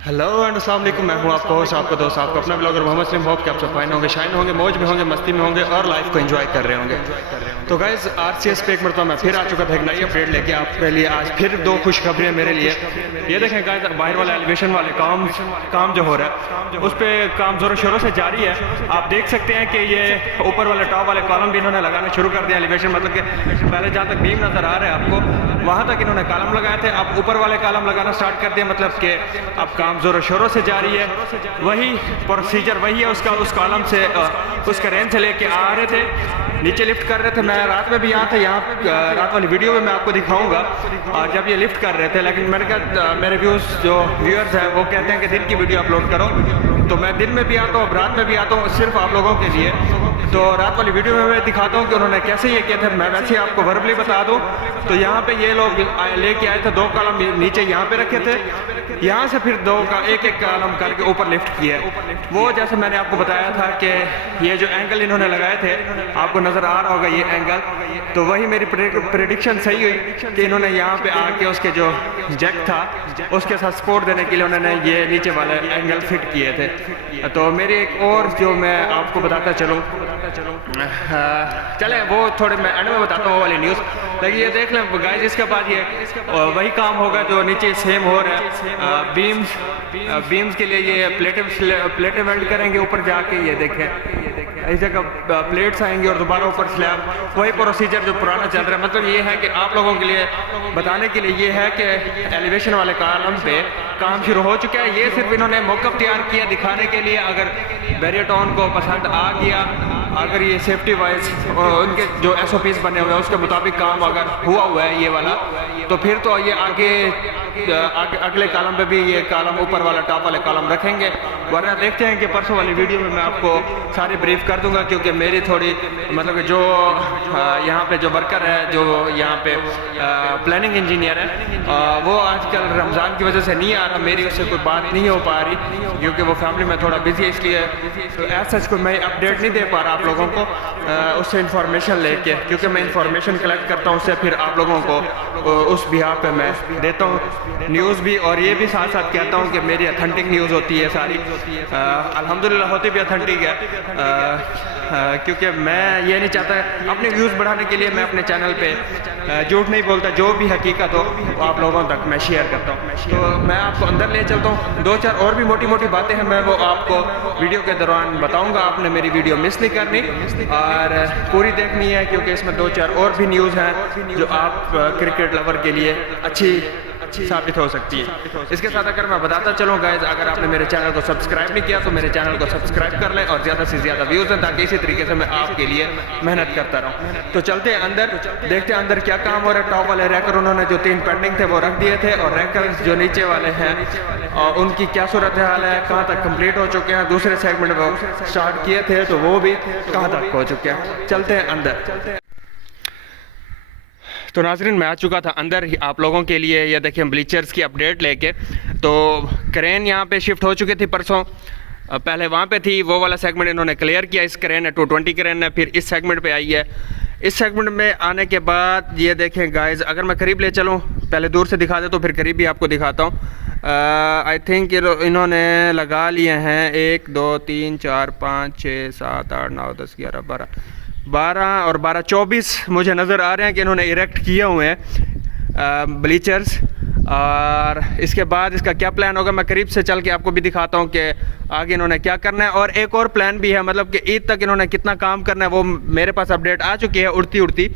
Hello and अस्सलाम वालेकुम। मैं हूं आपका होस्ट, आपका दोस्त, आपका अपना ब्लॉगर मोहम्मद सलीम। होप कि आप सब फाइन होंगे, शाइन होंगे, मौज में होंगे, मस्ती में होंगे और लाइफ को एंजॉय कर रहे होंगे। तो गाइज आरसीएस पे एक मरतबा मैं फिर आ चुका था एक नई अपडेट लेके आपके लिए। आज फिर दो खुशखबरियाँ मेरे लिए। ये देखें गाइज, बाहर वाला एलिवेशन वाले काम जो हो रहा है उस पर काम ज़ोरों शोरों से जारी है। आप देख सकते हैं कि ये ऊपर वाले टॉप वाले कॉलम भी इन्होंने लगाना शुरू कर दिया। एलिवेशन मतलब कि पहले जहाँ तक बीम नज़र आ रहा है आपको, वहाँ तक इन्होंने कॉलम लगाए थे, अब ऊपर वाले कॉलम लगाना स्टार्ट कर दिया। मतलब कि अब काम ज़ोरों शोरों से जारी है। वही प्रोसीजर वही है उसका। उस कॉलम से उस क्रेन से लेके आ रहे थे, नीचे लिफ्ट कर रहे थे। मैं रात में भी यहाँ था, यहाँ रात वाली वीडियो में मैं आपको दिखाऊंगा और जब ये लिफ्ट कर रहे थे। लेकिन मैंने कहा मेरे व्यूअर्स हैं वो कहते हैं कि दिन की वीडियो अपलोड करो, तो मैं दिन में भी आता हूँ, रात में भी आता हूँ, सिर्फ आप लोगों के लिए। तो रात वाली वीडियो में मैं दिखाता हूँ कि उन्होंने कैसे ये किया था। मैं वैसे आपको वर्बली बता दूँ तो यहाँ पे ये लोग लेके आए थे, दो कॉलम नीचे यहाँ पे रखे थे, यहाँ से फिर दो का एक कॉलम करके ऊपर लिफ्ट किया। वो जैसे मैंने आपको बताया था कि ये जो एंगल इन्होंने लगाए थे, आपको नज़र आ रहा होगा ये एंगल, तो वही मेरी प्रेडिक्शन सही हुई कि इन्होंने यहाँ पे आके उसके जो जैक था उसके साथ सपोर्ट देने के लिए उन्होंने ये नीचे वाले एंगल फिट किए थे। तो मेरी एक और जो मैं आपको बताता चलूँ, चलें वो थोड़े मैं एंड में बताता हूँ वो वाली न्यूज़। लेकिन ये देख लें गाइस, इसके बाद ये वही काम होगा जो नीचे सेम हो रहा है। बीम्स के लिए ये प्लेटें वेल्ड करेंगे ऊपर जाके। ये देखें इस जगह प्लेट्स आएंगी और दोबारा ऊपर स्लैब। वही प्रोसीजर जो पुराना चल रहा है। मतलब ये है कि आप लोगों के लिए बताने के लिए ये है कि एलिवेशन वाले कॉलम पे काम शुरू हो चुका है। ये सिर्फ इन्होंने मौका तैयार किया दिखाने के लिए। अगर बैरियटॉन को पसंद आ गया, अगर ये सेफ्टी वाइज उनके जो SOPs बने हुए हैं उसके मुताबिक काम अगर हुआ है ये वाला, तो फिर तो ये आगे अगले कॉलम पे भी ये कॉलम ऊपर वाला टॉप वाले कॉलम रखेंगे। वरना देखते हैं कि परसों वाली वीडियो में मैं आपको सारे ब्रीफ कर दूंगा, क्योंकि मेरी थोड़ी मतलब कि जो यहाँ पे जो वर्कर है, जो यहाँ पे प्लानिंग इंजीनियर है, वो आजकल रमज़ान की वजह से नहीं आ रहा। मेरी उससे कोई बात नहीं हो पा रही क्योंकि वो फैमिली में थोड़ा बिजी है, इसलिए तो ऐसा कोई मैं अपडेट नहीं दे पा रहा आप लोगों को उससे इंफॉर्मेशन लेके, क्योंकि मैं इंफॉर्मेशन कलेक्ट करता हूँ उससे, फिर आप लोगों को उस बिहार पे मैं देता हूँ न्यूज़ भी, और ये भी साथ साथ कहता हूँ कि मेरी अथेंटिक न्यूज़ होती है सारी। अल्हम्दुलिल्लाह होती भी अथेंटिक है, क्योंकि मैं ये नहीं चाहता अपने व्यूज़ बढ़ाने के लिए मैं अपने चैनल पे झूठ नहीं बोलता। जो भी हकीकत हो वो आप लोगों तक मैं शेयर करता हूँ। तो मैं आपको अंदर ले चलता हूँ। दो चार और भी मोटी मोटी बातें हैं, मैं वो आपको वीडियो के दौरान बताऊँगा। आपने मेरी वीडियो मिस नहीं करनी और पूरी देखनी है, क्योंकि इसमें दो चार और भी न्यूज़ हैं जो आप क्रिकेट लवर के लिए अच्छी साबित हो सकती है। इसके साथ अगर मैं बताता चलूँ गाइज, अगर आपने मेरे चैनल को सब्सक्राइब नहीं किया तो मेरे चैनल को सब्सक्राइब कर लें और ज़्यादा से ज़्यादा व्यूज़ हैं, ताकि इसी तरीके से मैं आपके लिए मेहनत करता रहूँ। तो चलते हैं अंदर, देखते हैं अंदर क्या काम हो रहा है। टॉप वाले रैकर उन्होंने जो 3 पेंडिंग थे वो रख दिए थे, और रैकर जो नीचे वाले हैं और उनकी क्या सूरत हाल है, कहाँ तक कंप्लीट हो चुके हैं। दूसरे सेगमेंट वो स्टार्ट किए थे तो वो भी कहाँ तक हो चुके हैं। चलते हैं अंदर। तो नाज़रीन, मैं आ चुका था अंदर आप लोगों के लिए। ये देखें ब्लीचर्स की अपडेट लेके। तो क्रेन यहाँ पे शिफ्ट हो चुकी थी परसों, पहले वहाँ पे थी, वो वाला सेगमेंट इन्होंने क्लियर किया। इस क्रेन है 220 क्रेन है, फिर इस सेगमेंट पे आई है। इस सेगमेंट में आने के बाद ये देखें गाइस, अगर मैं करीब ले चलूँ, पहले दूर से दिखा दे तो फिर करीब भी आपको दिखाता हूँ। आई थिंक इन्होंने लगा लिए हैं 1 2 3 4 5 6 7 8 9 10 11 12 और 12 24 मुझे नज़र आ रहे हैं कि इन्होंने इरेक्ट किए हुए हैं ब्लीचर्स। और इसके बाद इसका क्या प्लान होगा मैं करीब से चल के आपको भी दिखाता हूँ कि आगे इन्होंने क्या करना है। और एक और प्लान भी है, मतलब कि ईद तक इन्होंने कितना काम करना है वो मेरे पास अपडेट आ चुकी है उड़ती उड़ती।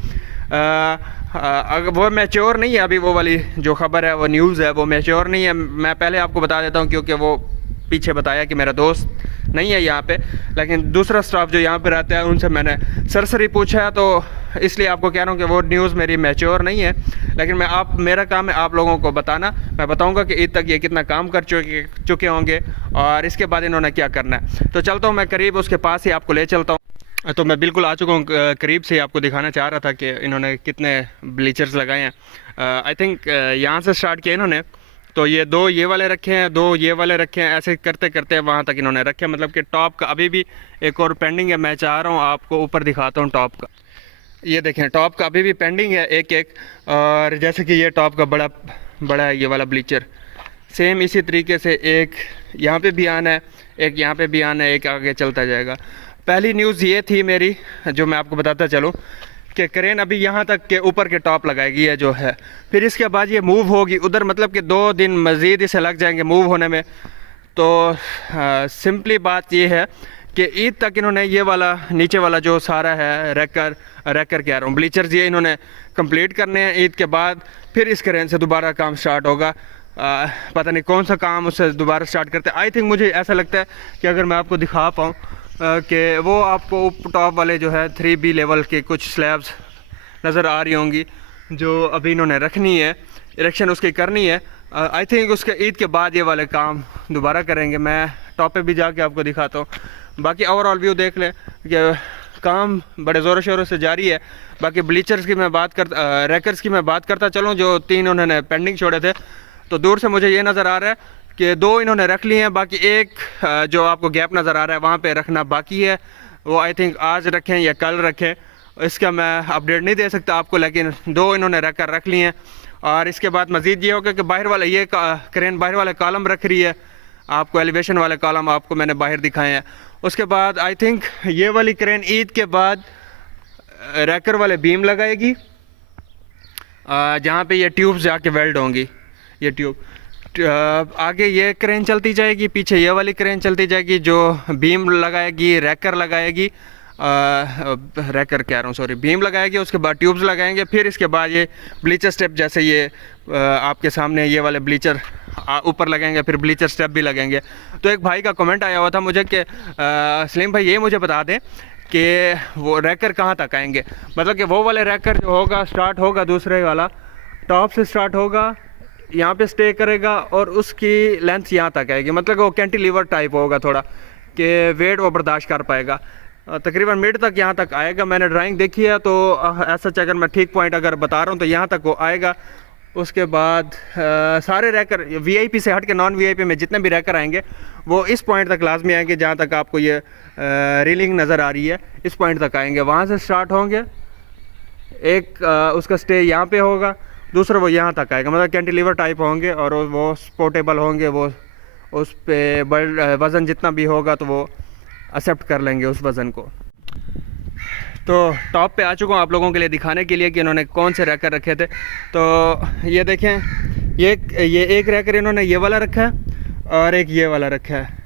वो मैच्योर नहीं है अभी, वो वाली जो खबर है वो न्यूज़ है वो मैच्योर नहीं है। मैं पहले आपको बता देता हूँ, क्योंकि वो पीछे बताया कि मेरा दोस्त नहीं है यहाँ पे, लेकिन दूसरा स्टाफ जो यहाँ पे रहता है उनसे मैंने सरसरी पूछा है, तो इसलिए आपको कह रहा हूँ कि वो न्यूज़ मेरी मैच्योर नहीं है। लेकिन मेरा काम है आप लोगों को बताना। मैं बताऊँगा कि ईद तक ये कितना काम कर चुके होंगे और इसके बाद इन्होंने क्या करना है। तो चलता हूँ मैं करीब, उसके पास ही आपको ले चलता हूँ। तो मैं बिल्कुल आ चुका हूँ, करीब से आपको दिखाना चाह रहा था कि इन्होंने कितने ब्लीचर्स लगाए हैं। आई थिंक यहाँ से स्टार्ट किया इन्होंने, तो ये 2 ये वाले रखे हैं, 2 ये वाले रखे हैं, ऐसे करते करते वहाँ तक इन्होंने रखे। मतलब कि टॉप का अभी भी एक और पेंडिंग है। मैं चाह रहा हूँ आपको ऊपर दिखाता हूँ टॉप का। ये देखें टॉप का अभी भी पेंडिंग है एक। और जैसे कि ये टॉप का बड़ा है ये वाला ब्लीचर, सेम इसी तरीके से एक यहाँ पे भी आना है, एक यहाँ पे भी आना है, एक आगे चलता जाएगा। पहली न्यूज़ ये थी मेरी जो मैं आपको बताता चलूँ कि क्रेन अभी यहाँ तक के ऊपर के टॉप लगाएगी है जो है, फिर इसके बाद ये मूव होगी उधर, मतलब कि 2 दिन मज़ीद इसे लग जाएंगे मूव होने में। तो सिंपली बात ये है कि ईद तक इन्होंने ये वाला नीचे वाला जो सारा है रैकर कह रहा हूँ ब्लीचर्स, ये इन्होंने कंप्लीट करने हैं। ईद के बाद फिर इस क्रेन से दोबारा काम स्टार्ट होगा। पता नहीं कौन सा काम उससे दोबारा स्टार्ट करते हैं। आई थिंक मुझे ऐसा लगता है कि अगर मैं आपको दिखा पाऊँ कि वो आपको टॉप वाले जो है 3B लेवल के कुछ स्लैब्स नज़र आ रही होंगी जो अभी इन्होंने रखनी है, इरेक्शन उसकी करनी है। आई थिंक उसके ईद के बाद ये वाले काम दोबारा करेंगे। मैं टॉप पे भी जाके आपको दिखाता हूँ। बाकी ओवरऑल व्यू देख लें कि काम बड़े ज़ोरों शोरों से जारी है। बाकी ब्लीचर्स की मैं बात रैकर्स की मैं बात करता चलूँ जो 3 उन्होंने पेंडिंग छोड़े थे, तो दूर से मुझे ये नज़र आ रहा है कि 2 इन्होंने रख लिए हैं, बाकी एक जो आपको गैप नज़र आ रहा है वहाँ पे रखना बाकी है। वो आई थिंक आज रखें या कल रखें, इसका मैं अपडेट नहीं दे सकता आपको, लेकिन 2 इन्होंने रख लिए हैं। और इसके बाद मज़ीद ये होगा कि बाहर वाला ये क्रेन बाहर वाले कॉलम रख रही है, आपको एलिवेशन वाले कॉलम आपको मैंने बाहर दिखाए हैं। उसके बाद आई थिंक ये वाली क्रेन ईद के बाद रैकर वाले बीम लगाएगी जहाँ पे ये ट्यूब्स जाके वेल्ड होंगी। ये ट्यूब आगे ये क्रेन चलती जाएगी, पीछे ये वाली क्रेन चलती जाएगी जो बीम लगाएगी, रैकर लगाएगी, रैकर कह रहा हूँ सॉरी, बीम लगाएगी। उसके बाद ट्यूब्स लगाएंगे, फिर इसके बाद ये ब्लीचर स्टेप जैसे ये आपके सामने ये वाले ब्लीचर ऊपर लगेंगे, फिर ब्लीचर स्टेप भी लगेंगे। तो एक भाई का कमेंट आया हुआ था मुझे कि सलीम भाई ये मुझे बता दें कि वो रैकर कहाँ तक आएंगे, मतलब कि वो वाले रैकर जो होगा स्टार्ट होगा दूसरे वाला टॉप से स्टार्ट होगा, यहाँ पे स्टे करेगा और उसकी लेंथ यहाँ तक आएगी, मतलब वो कैंटिलीवर टाइप होगा थोड़ा कि वेट वो बर्दाश्त कर पाएगा। तकरीबन मिड तक यहाँ तक आएगा। मैंने ड्राइंग देखी है तो ऐसा अगर मैं ठीक पॉइंट अगर बता रहा हूँ तो यहाँ तक वो आएगा। उसके बाद सारे रैकर वीआईपी से हट के नॉन वीआईपी में जितने भी रैकर आएंगे वो इस पॉइंट तक लाजमी आएंगे जहाँ तक आपको ये रीलिंग नज़र आ रही है, इस पॉइंट तक आएंगे। वहाँ से स्टार्ट होंगे, एक उसका स्टे यहाँ पे होगा, दूसरा वो यहाँ तक आएगा, मतलब कैंटिलीवर टाइप होंगे और वो पोर्टेबल होंगे। वो उस पर वज़न जितना भी होगा तो वो एक्सेप्ट कर लेंगे उस वज़न को। तो टॉप पे आ चुका हूँ आप लोगों के लिए दिखाने के लिए कि इन्होंने कौन से रैकर रखे थे। तो ये देखें, ये एक रैकर इन्होंने ये वाला रखा है और एक ये वाला रखा है।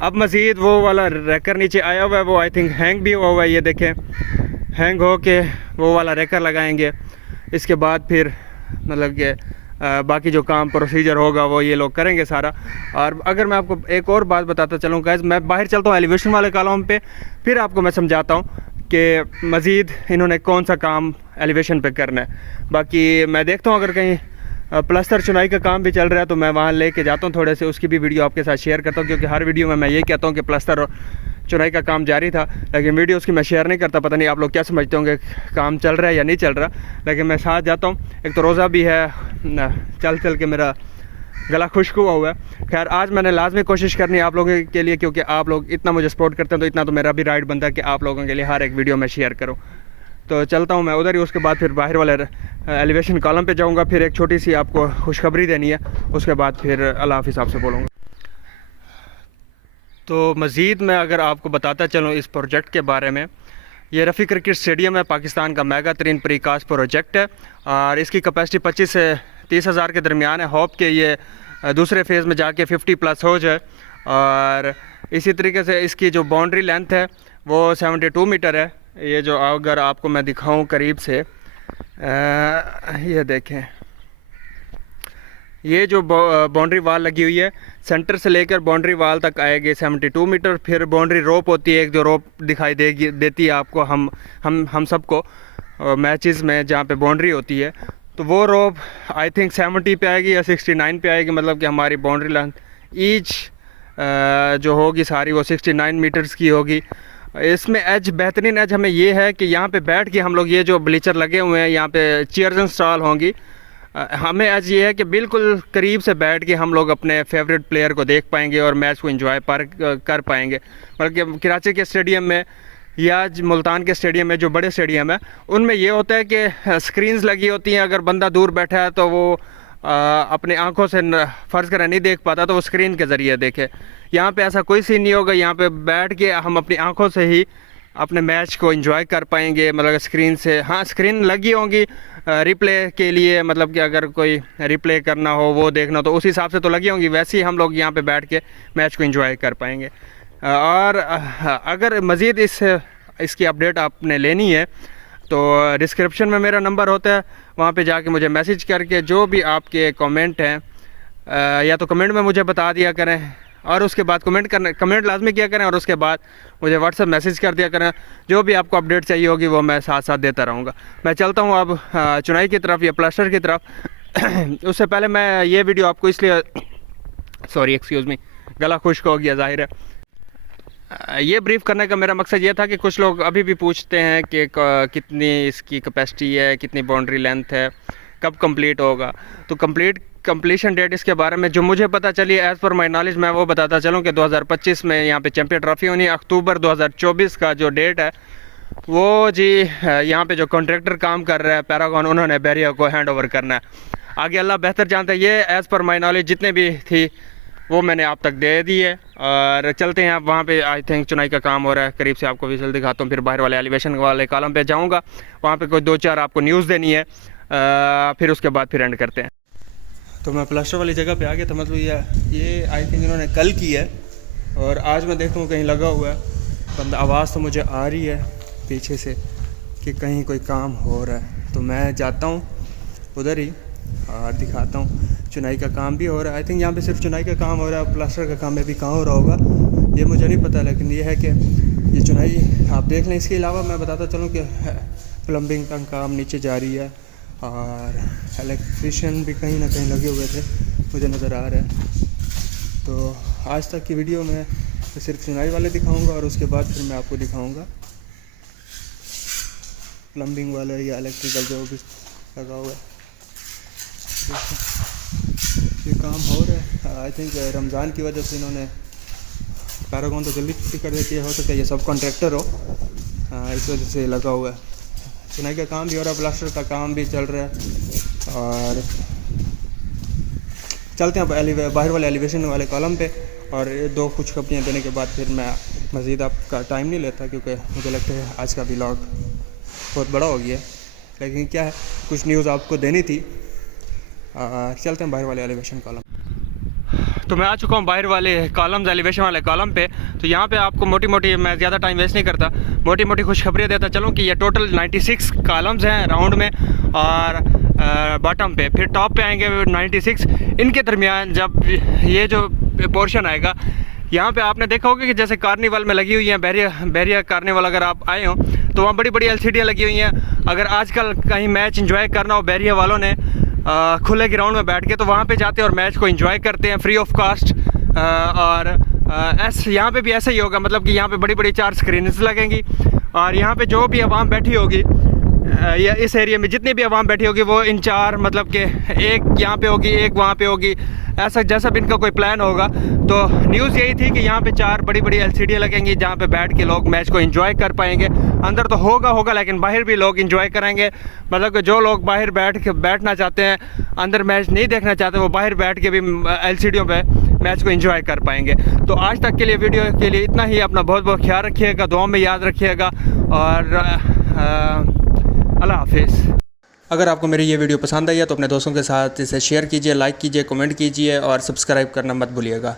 अब मज़ीद वो वाला रैकर नीचे आया हुआ है, वो आई थिंक हैंग भी हुआ हुआ है। ये देखें, हैंग हो के वो वाला रैकर लगाएंगे। इसके बाद फिर मतलब कि बाकी जो काम प्रोसीजर होगा वो ये लोग करेंगे सारा। और अगर मैं आपको एक और बात बताता चलूँ गाइस, मैं बाहर चलता हूँ एलिवेशन वाले कॉलम पे, फिर आपको मैं समझाता हूँ कि मज़ीद इन्होंने कौन सा काम एलिवेशन पे करना है। बाकी मैं देखता हूँ अगर कहीं प्लास्टर चुनाई का काम भी चल रहा है तो मैं वहाँ लेके जाता हूँ थोड़े से, उसकी भी वीडियो आपके साथ शेयर करता हूँ, क्योंकि हर वीडियो में मैं ये कहता हूँ कि प्लास्टर चुनाई का काम जारी था, लेकिन वीडियो उसकी मैं शेयर नहीं करता। पता नहीं आप लोग क्या समझते होंगे काम चल रहा है या नहीं चल रहा, लेकिन मैं साथ जाता हूँ। एक तो रोज़ा भी है, चल के मेरा गला खुश्क हुआ है। खैर आज मैंने लाजमी कोशिश करनी है आप लोगों के लिए, क्योंकि आप लोग इतना मुझे सपोर्ट करते हैं तो इतना तो मेरा भी राइट बनता है कि आप लोगों के लिए हर एक वीडियो में शेयर करूँ। तो चलता हूँ मैं उधर ही, उसके बाद फिर बाहर वाले एलिवेशन कॉलम पे जाऊँगा, फिर एक छोटी सी आपको खुशखबरी देनी है, उसके बाद फिर अल्लाह हाफ़िज़ आपसे बोलूँगा। तो मज़ीद मैं अगर आपको बताता चलूँ इस प्रोजेक्ट के बारे में, ये रफ़ी क्रिकेट स्टेडियम है, पाकिस्तान का मेगा तरीन प्रीकास्ट प्रोजेक्ट है और इसकी कैपेसिटी 25 से 30 हज़ार के दरमियान है। होप के ये दूसरे फेज़ में जाके 50+ हो जाए। और इसी तरीके से इसकी जो बाउंड्री लेंथ है वो 72 मीटर है। ये जो अगर आपको मैं दिखाऊं करीब से, ये देखें, ये जो बाउंड्री वाल लगी हुई है सेंटर से लेकर बाउंड्री वाल तक आएगी 72 मीटर। फिर बाउंड्री रोप होती है, एक जो रोप दिखाई देती है आपको हम सबको मैचेस में जहाँ पे बाउंड्री होती है, तो वो रोप आई थिंक 70 पे आएगी या 69 पे आएगी, मतलब कि हमारी बाउंड्री लेंथ ईच जो होगी सारी वो 69 मीटर्स की होगी। इसमें एज बेहतरीन एज हमें ये है कि यहाँ पे बैठ के हम लोग, ये जो ब्लीचर लगे हुए हैं यहाँ पे चेयर्स इंस्टॉल होंगी, हमें एज ये है कि बिल्कुल करीब से बैठ के हम लोग अपने फेवरेट प्लेयर को देख पाएंगे और मैच को एंजॉय कर पाएंगे। बल्कि कराची के स्टेडियम में या मुल्तान के स्टेडियम में, जो बड़े स्टेडियम है, उनमें ये होता है कि स्क्रीन्स लगी होती हैं, अगर बंदा दूर बैठा है तो वो अपने आंखों से फ़र्ज़ करें नहीं देख पाता तो वो स्क्रीन के ज़रिए देखे। यहाँ पे ऐसा कोई सीन नहीं होगा, यहाँ पे बैठ के हम अपनी आंखों से ही अपने मैच को एंजॉय कर पाएंगे। मतलब स्क्रीन से, हाँ स्क्रीन लगी होंगी रिप्ले के लिए, मतलब कि अगर कोई रिप्ले करना हो वो देखना तो उस हिसाब से तो लगी होंगी, वैसे ही हम लोग यहाँ पे बैठ के मैच को एंजॉय कर पाएंगे। और अगर मज़ीद इसकी अपडेट आपने लेनी है तो डिस्क्रिप्शन में मेरा नंबर होता है, वहाँ पे जाके मुझे मैसेज करके जो भी आपके कमेंट हैं या तो कमेंट में मुझे बता दिया करें, और उसके बाद कमेंट लाजमी किया करें, और उसके बाद मुझे व्हाट्सएप मैसेज कर दिया करें। जो भी आपको अपडेट चाहिए होगी वो मैं साथ साथ देता रहूँगा। मैं चलता हूँ अब चुनाई की तरफ या प्लास्टर की तरफ। उससे पहले मैं ये वीडियो आपको इसलिए सॉरी एक्सक्यूज़ मी, गला खुश्क हो गया ज़ाहिर है। ये ब्रीफ करने का मेरा मकसद ये था कि कुछ लोग अभी भी पूछते हैं कि कितनी इसकी कैपेसिटी है, कितनी बाउंड्री लेंथ है, कब कंप्लीट होगा। तो कंप्लीशन डेट इसके बारे में जो मुझे पता चली एज़ पर माई नॉलेज मैं वो बताता चलूँ कि 2025 में यहाँ पे चैम्पियन ट्रॉफी होनी है। अक्टूबर 2024 का जो डेट है वो जी यहाँ पे जो कॉन्ट्रैक्टर काम कर रहा है पैरागॉन, उन्होंने बैरिया को हैंड ओवर करना है। आगे अल्लाह बेहतर जानता है। ये एज़ पर माई नॉलेज जितने भी थी वो मैंने आप तक दे दी है। और चलते हैं आप वहाँ पे, आई थिंक चुनाई का काम हो रहा है, करीब से आपको विजुअल दिखाता हूँ। फिर बाहर वाले एलिवेशन वाले कॉलम पे जाऊँगा, वहाँ पे कोई 2-4 आपको न्यूज़ देनी है, फिर उसके बाद फिर एंड करते हैं। तो मैं प्लास्टर वाली जगह पे आ गया था, मतलब ये आई थिंक इन्होंने कल की है और आज मैं देखता हूँ कहीं लगा हुआ है। बंदा आवाज़ तो मुझे आ रही है पीछे से कि कहीं कोई काम हो रहा है, तो मैं जाता हूँ उधर ही और दिखाता हूँ। चुनाई का काम भी हो रहा है, आई थिंक यहाँ पे सिर्फ चुनाई का काम हो रहा है, प्लास्टर का काम में भी कहाँ हो रहा होगा ये मुझे नहीं पता, लेकिन ये है कि ये चुनाई आप देख लें। इसके अलावा मैं बताता चलूँ कि प्लम्बिंग का काम नीचे जारी है और इलेक्ट्रिशियन भी कहीं ना कहीं लगे हुए थे मुझे नज़र आ रहा है। तो आज तक की वीडियो में सिर्फ चुनाई वाले दिखाऊंगा और उसके बाद फिर मैं आपको दिखाऊंगा प्लम्बिंग वाला या इलेक्ट्रिकल जो भी लगा हुआ है। ये काम हो रहा है, आई थिंक रमज़ान की वजह से इन्होंने पैरागॉन तो जल्दी छुट्टी कर देती है, हो सकता है ये सब कॉन्ट्रैक्टर हो, इस वजह से लगा हुआ है। चुनाई का काम भी हो रहा है, प्लास्टर का काम भी चल रहा है। और चलते हैं बाहर वाले एलिवेशन वाले कॉलम पे, और 2 खुशखबरियाँ देने के बाद फिर मैं मज़ीद आपका टाइम नहीं लेता, क्योंकि मुझे लगता है आज का व्लॉग बहुत बड़ा हो गया है। लेकिन क्या है, कुछ न्यूज़ आपको देनी थी। चलते हैं बाहर वाले एलिवेशन कॉलम। तो मैं आ चुका हूँ बाहर वाले कॉलम्स, एलिवेशन वाले कॉलम पे। तो यहाँ पे आपको मोटी मोटी, मैं ज़्यादा टाइम वेस्ट नहीं करता, मोटी मोटी खुशखबरियाँ देता चलूँ कि ये टोटल 96 कॉलम्स हैं राउंड में, और बॉटम पे फिर टॉप पे आएंगे 96। इनके दरमियान जब ये जो पोर्शन आएगा, यहाँ पे आपने देखा होगा कि जैसे कार्निवल में लगी हुई हैं, बैरिया कार्निवल अगर आप आए हो तो वहाँ बड़ी बड़ी LCD लगी हुई हैं। अगर आजकल कहीं मैच इंजॉय करना हो बैरिया वालों ने खुले ग्राउंड में बैठ के, तो वहाँ पे जाते हैं और मैच को एंजॉय करते हैं फ्री ऑफ कास्ट। और यहाँ पे भी ऐसा ही होगा, मतलब कि यहाँ पे बड़ी बड़ी 4 स्क्रीन्स लगेंगी, और यहाँ पे जो भी आवाम बैठी होगी या इस एरिया में जितनी भी आवाम बैठी होगी वो इन 4, मतलब कि एक यहाँ पे होगी, एक वहाँ पे होगी, ऐसा जैसा भी इनका कोई प्लान होगा। तो न्यूज़ यही थी कि यहाँ पे 4 बड़ी बड़ी LCD लगेंगी जहाँ पे बैठ के लोग मैच को एंजॉय कर पाएंगे। अंदर तो होगा लेकिन बाहर भी लोग एंजॉय करेंगे, मतलब कि जो लोग बाहर बैठना चाहते हैं, अंदर मैच नहीं देखना चाहते, वो बाहर बैठ के भी LCDयों पे मैच को एंजॉय कर पाएंगे। तो आज तक के लिए वीडियो के लिए इतना ही। अपना बहुत बहुत ख्याल रखिएगा, दुआ में याद रखिएगा, और अल्लाह हाफिज़। अगर आपको मेरी ये वीडियो पसंद आई है तो अपने दोस्तों के साथ इसे शेयर कीजिए, लाइक कीजिए, कमेंट कीजिए और सब्सक्राइब करना मत भूलिएगा।